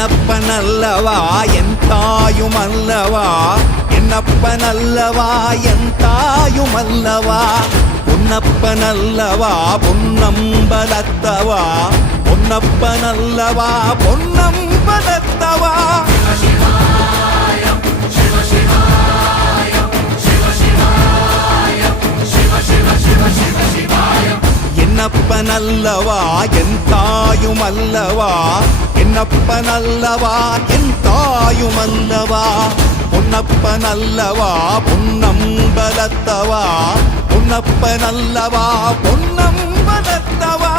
என்னப்பனல்லவா என் தாயுமல்லவா, என்னப்பனல்லவா என் தாயுமல்லவா, பொன்னப்பனல்லவா பொன்னம்பலத்தவா, பொன்னப்பனல்லவா பொன்னம்பலத்தவா. என்னப்பனல்லவா என் தாயுமல்லவா, என்னப்பனல்லவா என் தாயுமல்லவா, பொன்னப்பனல்லவா பொன்னம்பலத்தவா, பொன்னப்பனல்லவா பொன்னம்பலத்தவா.